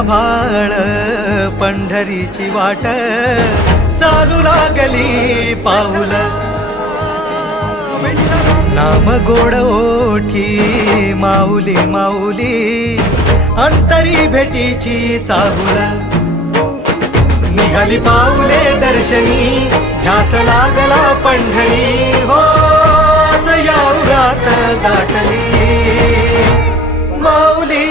आभाळ पंढरीची वाट चालू लागली पाऊल नाम गोड ओठी माऊली माऊली अंतरी भेटीची चाहुल निघाली पाऊले दर्शनी ध्यास लागला पंढरी हो असं या उरात दाटली माऊली